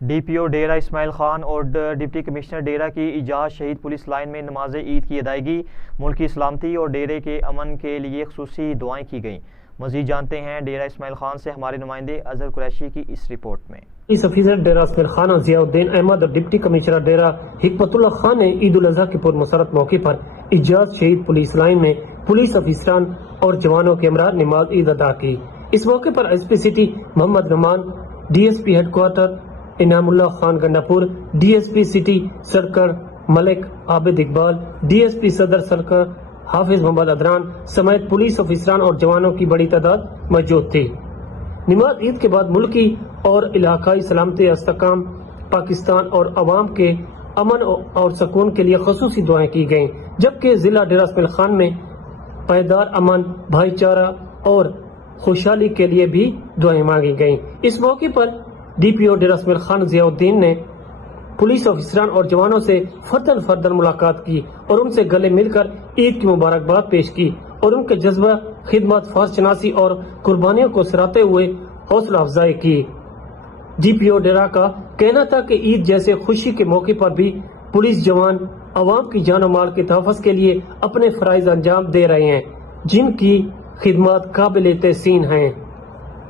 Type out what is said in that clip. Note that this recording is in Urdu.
ڈی پی او ڈیرہ اسماعیل خان اور ڈپٹی کمشنر ڈیرہ کی اجازت شہید پولیس لائن میں نماز عید کی ادائیگی، ملکی سلامتی اور ڈیرے کے امن کے لیے خصوصی دعائیں کی گئیں۔ مزید جانتے ہیں ڈیرہ اسماعیل خان سے ہمارے نمائندے اظہر قریشی کی اس رپورٹ میں۔ پولیس افسر ڈیرہ اسماعیل خان ضیاء الدین احمد اور ڈپٹی کمشنر ڈیرہ حکمت اللہ خان نے عید الاضحیٰ کی پرمسرت موقع پر اجازت شہید پولیس لائن میں پولیس افسران اور جوانوں کے ہمراہ نماز عید ادا کی۔ اس موقع پر S P city Muhammad Nauman, D S P head quarter Inam Ullah Khan Gandapur, D S P city circle Malik Abid Iqbal, D S P Saddar circle حافظ محمد ادران سمیت پولیس افسران اور جوانوں کی بڑی تعداد موجود تھی۔ نماز عید کے بعد ملکی اور علاقائی سلامتی، استحکام پاکستان اور عوام کے امن اور سکون کے لیے خصوصی دعائیں کی گئیں، جبکہ ضلع ڈیرہ اسماعیل خان میں پائیدار امن، بھائی چارہ اور خوشحالی کے لیے بھی دعائیں مانگی گئیں۔ اس موقع پر ڈی پی او ڈیرہ اسماعیل خان ضیاء الدین نے پولیس افسران اور جوانوں سے فرداً ملاقات کی اور ان سے گلے مل کر عید کی مبارکباد پیش کی اور ان کے جذبہ خدمت، فرض شناسی اور قربانیوں کو سراہتے ہوئے حوصلہ افزائی کی۔ ڈی پی او ڈیرہ کا کہنا تھا کہ عید جیسے خوشی کے موقع پر بھی پولیس جوان عوام کی جان و مال کے تحفظ کے لیے اپنے فرائض انجام دے رہے ہیں، جن کی خدمات قابل تحسین ہیں۔